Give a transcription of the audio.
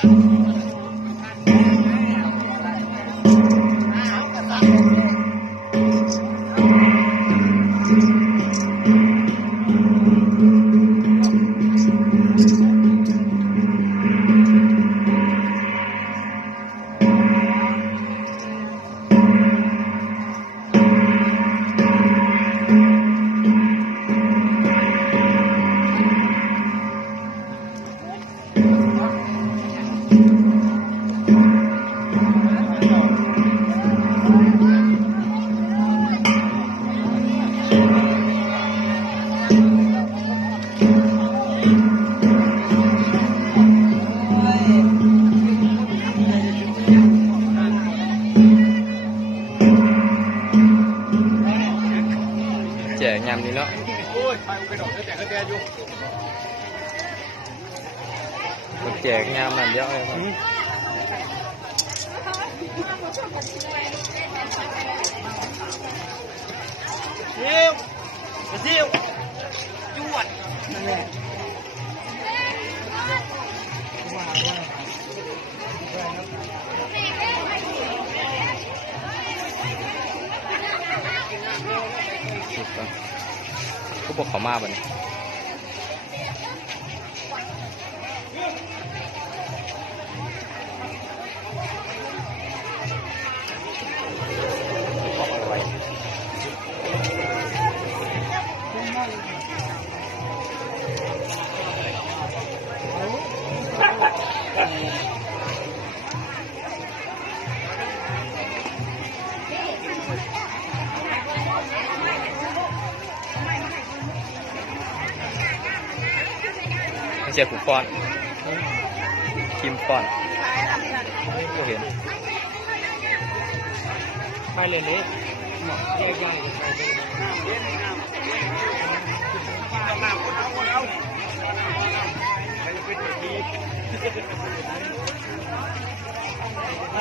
แจกยำนี่เนาะแจกยำมันเยอะเลยซิวจวดนั่นแหละก็บอกเขามาบ่เนี่ยไม่ใช่ผูกฟอนคิมฟอนก็เห็นไปเลยเลยหมอกแยกย่อยไป